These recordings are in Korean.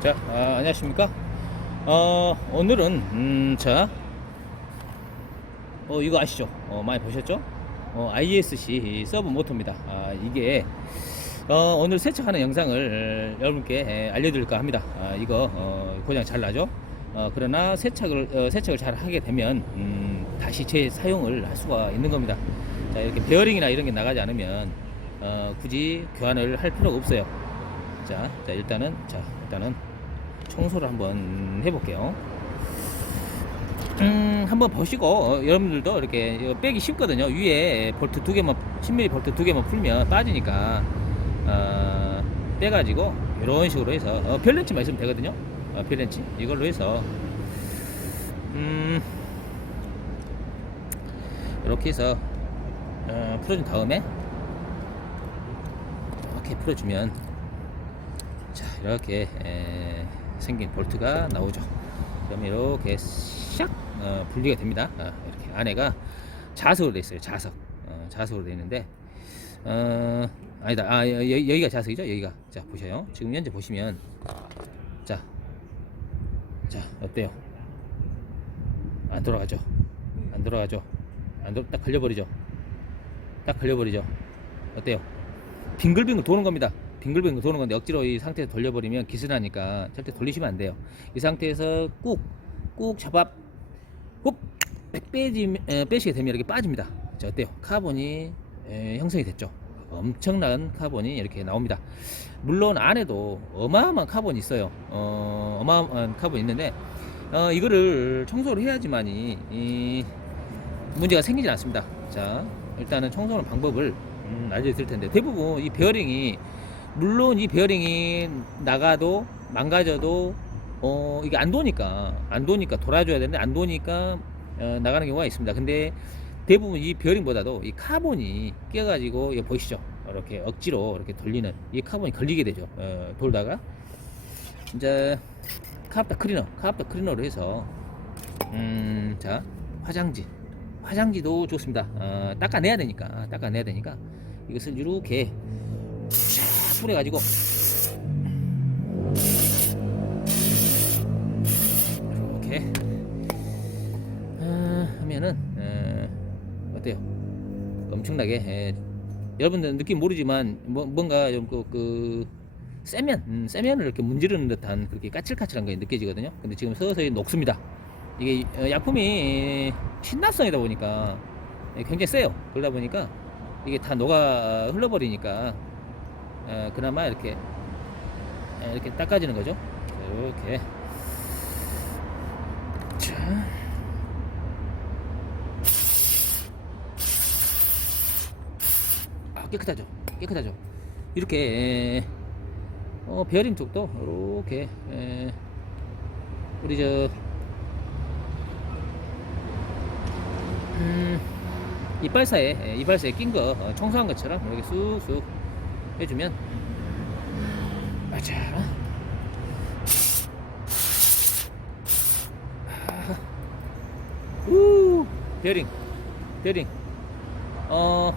자, 아, 안녕하십니까? 어, 오늘은, 음, 자, 어, 이거 아시죠? 어, 많이 보셨죠? 어, ISC 서브 모터입니다. 아, 이게, 어, 오늘 세척하는 영상을 여러분께 에, 알려드릴까 합니다. 아, 이거, 어, 고장 잘 나죠? 어, 그러나 세척을, 어, 세척을 잘 하게 되면, 음, 다시 재사용을 할 수가 있는 겁니다. 자, 이렇게 베어링이나 이런 게 나가지 않으면, 어, 굳이 교환을 할 필요가 없어요. 자, 자 일단은 자 일단은 청소를 한번 해볼게요. 음, 한번 보시고 어, 여러분들도 이렇게 빼기 쉽거든요. 위에 볼트 두 개만 10mm 볼트 두 개만 풀면 빠지니까 어, 빼가지고 이런 식으로 해서 어, 별렌치만 있으면 되거든요. 어, 별렌치 이걸로 해서 음, 이렇게 해서 어, 풀어준 다음에 이렇게 풀어주면 자 이렇게 에, 생긴 볼트가 나오죠. 그러면 이렇게 샥 어, 분리가 됩니다. 어, 이렇게 안에가 자석으로 되어 있어요 자석. 어, 자석으로 되어 있는데 어, 아니다. 아 여, 여- 여기가 자석이죠? 여기가. 자 보셔요. 지금 현재 보시면 자, 자 어때요? 안 돌아가죠? 안 돌아가죠? 안 돌, 딱 걸려버리죠? 딱 걸려버리죠? 어때요? 빙글빙글 도는 겁니다. 빙글빙글 도는 건데 억지로 이 상태에서 돌려버리면 기스나니까 절대 돌리시면 안 돼요. 이 상태에서 꾹, 꾹 잡아, 꾹 빼지, 에, 빼시게 되면 이렇게 빠집니다. 자, 어때요? 카본이 에, 형성이 됐죠. 엄청난 카본이 이렇게 나옵니다. 물론 안에도 어마어마한 카본이 있어요. 어, 어마어마한 카본이 있는데, 어, 이거를 청소를 해야지만이 이 문제가 생기지 않습니다. 자, 일단은 청소하는 방법을 음, 알려드릴 텐데 대부분 이 베어링이 물론 이 베어링이 나가도 망가져도 어 이게 안 도니까 안 도니까 돌아줘야 되는데 안 도니까 어, 나가는 경우가 있습니다. 근데 대부분 이 베어링보다도 이 카본이 끼어가지고 이거 보이시죠? 이렇게 억지로 이렇게 돌리는 이 카본이 걸리게 되죠. 어, 돌다가 이제 카압다 클리너, 카압다 클리너로 해서 음, 자 화장지 화장지도 좋습니다. 어, 닦아내야 되니까 닦아내야 되니까 이것을 이렇게 쫙 뿌려가지고 이렇게 아, 하면은 어, 어때요? 엄청나게 에, 여러분들 느낌 모르지만 뭐, 뭔가 좀그 그 세면 음, 세면을 이렇게 문지르는 듯한 그렇게 까칠까칠한 게 느껴지거든요. 근데 지금 서서히 녹습니다. 이게 어, 약품이 신납성이다 보니까 굉장히 세요. 그러다 보니까 이게 다 녹아 흘러버리니까 어, 그나마 이렇게 어, 이렇게 닦아지는 거죠. 이렇게 자. 아 깨끗하죠. 깨끗하죠. 이렇게 에, 어, 베어링 쪽도 이렇게 에, 우리 저 음, 이빨사에 예, 이빨사에 낀 거 청소한 것처럼 이렇게 쑥쑥 해주면 맞아. 아. 우 베어링 베어링 어.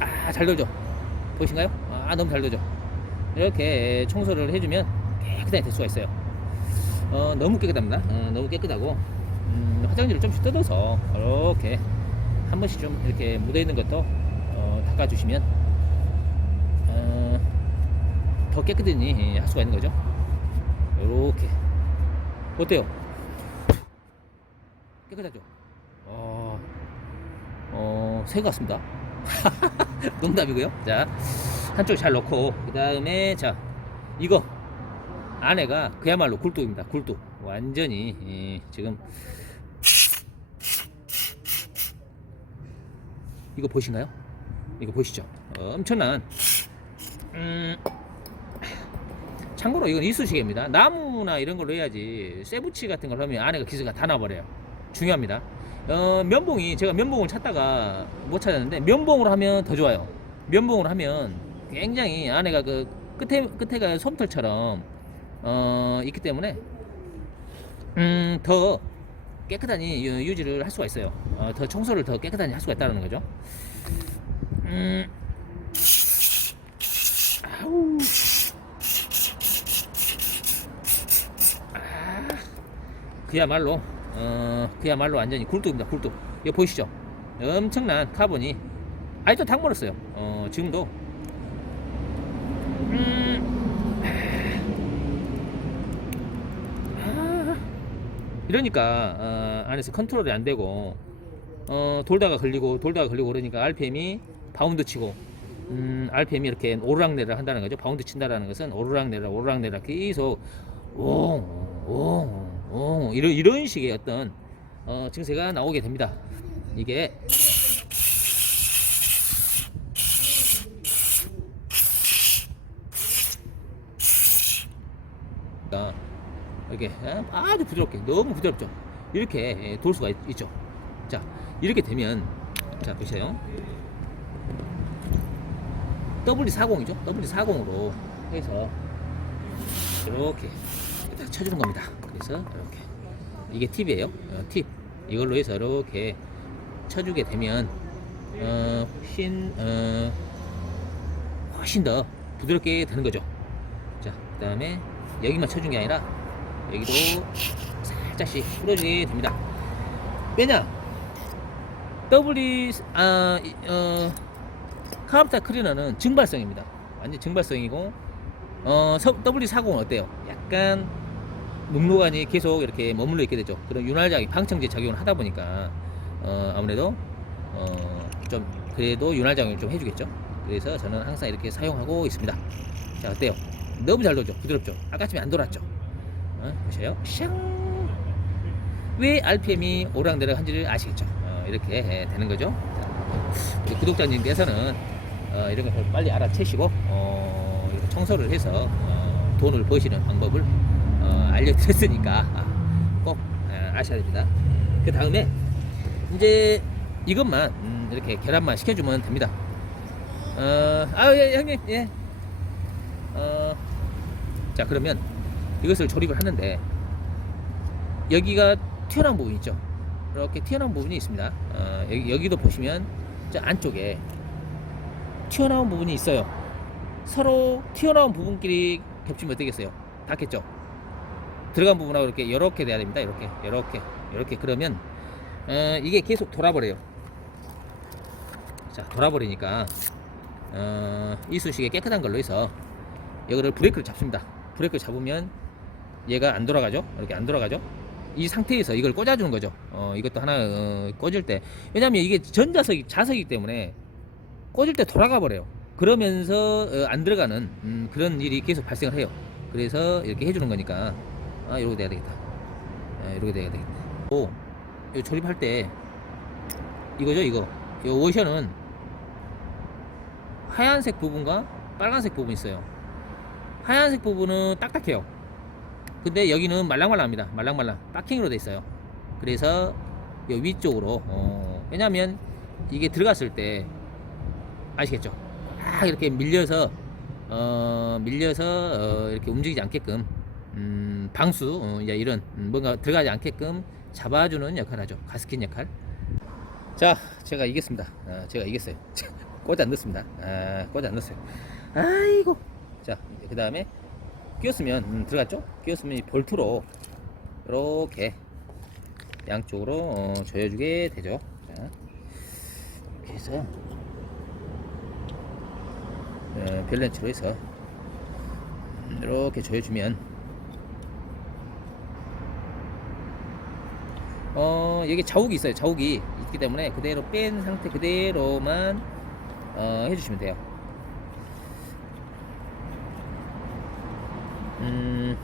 아, 잘 돌죠. 보이신가요? 아, 너무 잘 돌죠. 이렇게 청소를 해주면 깨끗하게 될 수가 있어요. 어, 너무 깨끗합니다. 어, 너무 깨끗하고 음, 화장지를 좀씩 뜯어서 이렇게 한 번씩 좀 이렇게 묻어 있는 것도 어, 닦아주시면 어, 더 깨끗히 할 수가 있는 거죠. 이렇게 어때요? 깨끗하죠? 어, 어, 새것 같습니다. 농담이고요. 자, 한쪽 잘 넣고 그 다음에 자 이거 안에가 그야말로 굴뚝입니다. 굴뚝 완전히 예, 지금 이거 보시나요? 이거 보시죠? 엄청난 음, 참고로 이건 이쑤시개입니다. 나무나 이런 걸로 해야지 쇠붙이 같은 걸 하면 안에가 기스가 다 나버려요. 중요합니다. 어, 면봉이 제가 면봉을 찾다가 못 찾았는데 면봉으로 하면 더 좋아요. 면봉으로 하면 굉장히 안에가 그 끝에 끝에가 솜털처럼 어, 있기 때문에 음, 더 깨끗하니 유- 유지를 할 수가 있어요. 어, 더 청소를 더 깨끗하니 할 수가 있다는 거죠. 음, 아우, 그야말로 어 그야말로 완전히 굴뚝입니다 굴뚝. 이거 보이시죠? 엄청난 카본이 아직도 탁 멀었어요. 어 지금도. 음, 아, 이러니까 어, 안에서 컨트롤이 안 되고 어, 돌다가 걸리고 돌다가 걸리고 그러니까 RPM이 바운드 치고 음, RPM이 이렇게 오르락내리락 한다는 거죠. 바운드 친다라는 것은 오르락내리락 오르락내리락 계속 옹옹 옹 이런 이런 식의 어떤 어, 증세가 나오게 됩니다. 이게 아, 이렇게 아, 아주 부드럽게 너무 부드럽죠. 이렇게 예, 돌 수가 있, 있죠. 자 이렇게 되면 자 보세요. W40이죠. W40으로 해서 이렇게 딱 쳐주는 겁니다. 그래서 이렇게 이게 팁이에요. 어, 팁 이걸로 해서 이렇게 쳐주게 되면 어, 훨씬 어, 훨씬 더 부드럽게 되는 거죠. 자, 그다음에 여기만 쳐준 게 아니라 여기도 살짝씩 풀어주게 됩니다. 왜냐? W 아, 이- 어, 카운터 클리너는 증발성입니다. 완전 증발성이고 어, W40은 어때요? 약간 눅눅하니 계속 이렇게 머물러 있게 되죠. 그런 윤활작이 방청제 작용을 하다 보니까 어, 아무래도 어, 좀 그래도 윤활 작용을 좀 해주겠죠. 그래서 저는 항상 이렇게 사용하고 있습니다. 자 어때요? 너무 잘 돌죠. 부드럽죠. 아까쯤에 안 돌았죠. 어, 보세요. 샹. 왜 RPM이 오락내락 한지를 아시겠죠? 어, 이렇게 예, 되는 거죠. 자, 우리 구독자님께서는 어, 이런 걸 빨리 알아채시고 어, 청소를 해서 어, 돈을 버시는 방법을 어, 알려드렸으니까 아, 꼭 아, 아셔야 됩니다. 그 다음에 이제 이것만 음, 이렇게 계란만 시켜주면 됩니다. 어, 아, 예, 형님, 예. 어, 자, 그러면 이것을 조립을 하는데 여기가 튀어나온 부분 있죠. 이렇게 튀어나온 부분이 있습니다. 어, 여기, 여기도 보시면 저 안쪽에 튀어나온 부분이 있어요. 서로 튀어나온 부분끼리 겹치면 어떻겠어요? 닿겠죠? 들어간 부분하고 이렇게 이렇게 돼야 됩니다. 이렇게 이렇게 이렇게 그러면 어, 이게 계속 돌아버려요. 자 돌아버리니까 어, 이쑤시개 깨끗한 걸로 해서 이거를 브레이크를 잡습니다. 브레이크를 잡으면 얘가 안 돌아가죠? 이렇게 안 돌아가죠? 이 상태에서 이걸 꽂아주는 거죠. 어, 이것도 하나 어, 꽂을 때 왜냐하면 이게 전자석이 자석이기 때문에 꽂을 때 돌아가 버려요. 그러면서 어, 안 들어가는 음, 그런 일이 계속 발생을 해요. 그래서 이렇게 해주는 거니까 아 이러고 돼야 되겠다. 아, 이러고 돼야 되겠다. 오, 이 조립할 때 이거죠 이거. 이 워셔는 하얀색 부분과 빨간색 부분이 있어요. 하얀색 부분은 딱딱해요. 근데 여기는 말랑말랑합니다. 말랑말랑. 파킹으로 돼 있어요. 그래서 이 위쪽으로 어, 왜냐면 이게 들어갔을 때 아시겠죠? 막 이렇게 밀려서 어, 밀려서 어, 이렇게 움직이지 않게끔 음, 방수 어, 이제 이런 음, 뭔가 들어가지 않게끔 잡아주는 역할을 하죠. 가스킨 역할. 자, 제가 이겼습니다. 아, 제가 이겼어요. 꽂아 넣습니다. 아, 꽂아 넣었어요. 아이고. 자, 그 다음에 끼웠으면 음, 들어갔죠? 끼웠으면 이 볼트로 이렇게 양쪽으로 어, 조여주게 되죠. 자, 이렇게 해서 어, 별렌치로 해서 이렇게 조여주면 어 여기 자욱이 있어요. 자욱이. 있기 때문에 그대로 뺀 상태 그대로만 어, 해주시면 돼요 음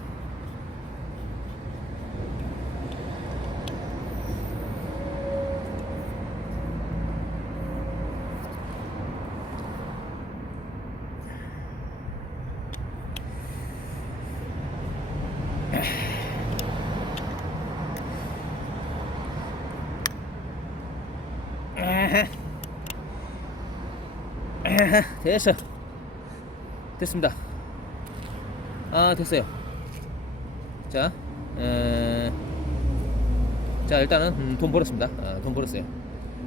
아하. 아하, 됐어. 됐습니다. 아, 됐어요. 자, 에... 자, 일단은 음, 돈 벌었습니다. 아, 돈 벌었어요.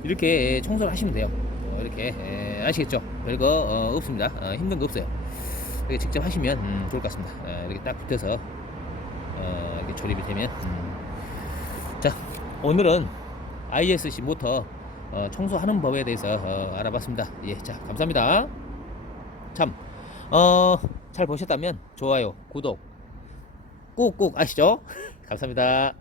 이렇게 청소를 하시면 돼요. 어, 이렇게 에, 아시겠죠? 별거 어, 없습니다. 어, 힘든 거 없어요. 이렇게 직접 하시면 음, 좋을 것 같습니다. 아, 이렇게 딱 붙여서 어, 이렇게 조립이 되면 음, 자, 오늘은 ISC 모터 어, 청소하는 법에 대해서 어, 알아봤습니다. 예, 자, 감사합니다. 참, 어, 잘 보셨다면 좋아요, 구독 꾹꾹 아시죠? 감사합니다.